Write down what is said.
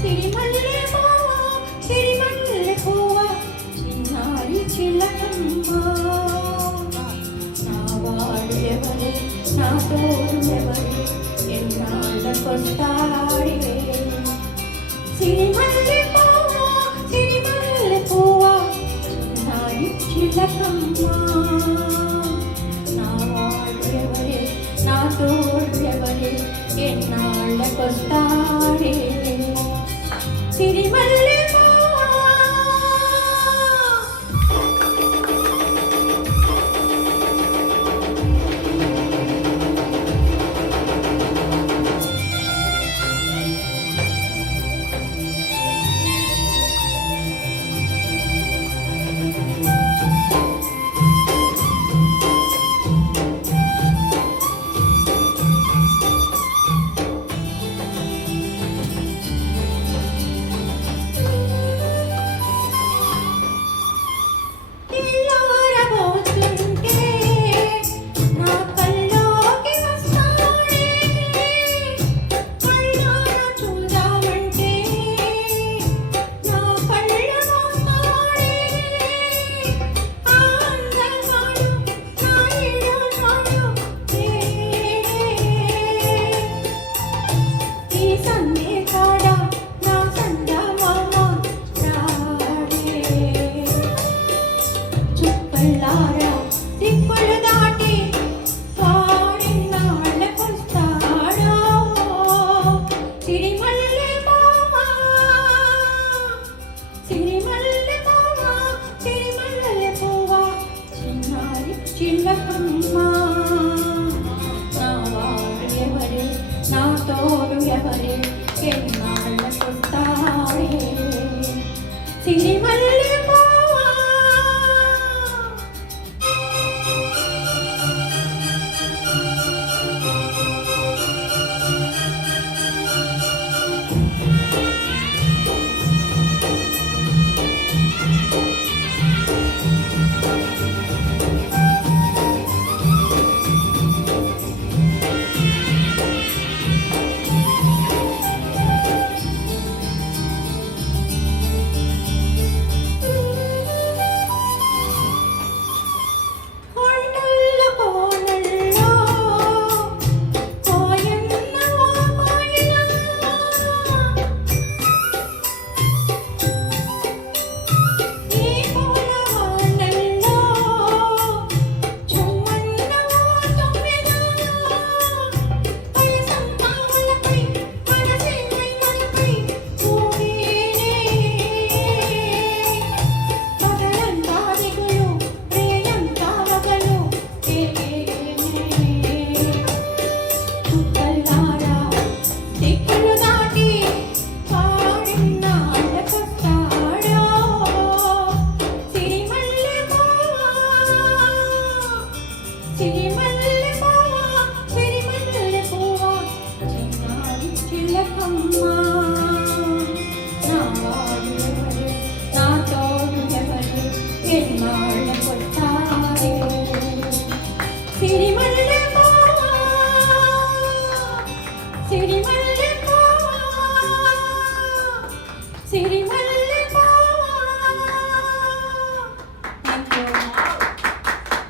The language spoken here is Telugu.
సిరిమల్లె పువ్వా సిరిమల్లె పువ్వా చిన్నారి చిలకమ్మ నా వాడు ఎవరే నా తోడు ఎవరే ఎన్నాళ్ళకొస్తాడే సిరిమల్లె పువ్వా సిరిమల్లె పువ్వా చిన్నారి చిలకమ్మ నా వాడు ఎవరే నా తోడు ఎవరే ఎన్నాళ్ళకొస్తాడే సిరిమల్లె చిలకమ్మ నా వాడు ఎవరే నా తోడు ఎవరే ఎన్నాళ్ళకొస్తాడే సిరిమల్లె పువ్వా సిరిమల్లె పువ్వా సిరిమల్లె పువ్వా చిన్నారి చిలకమ్మ నా వాడు ఎవరే నా తోడు ఎవరే ఎన్నాళ్ళు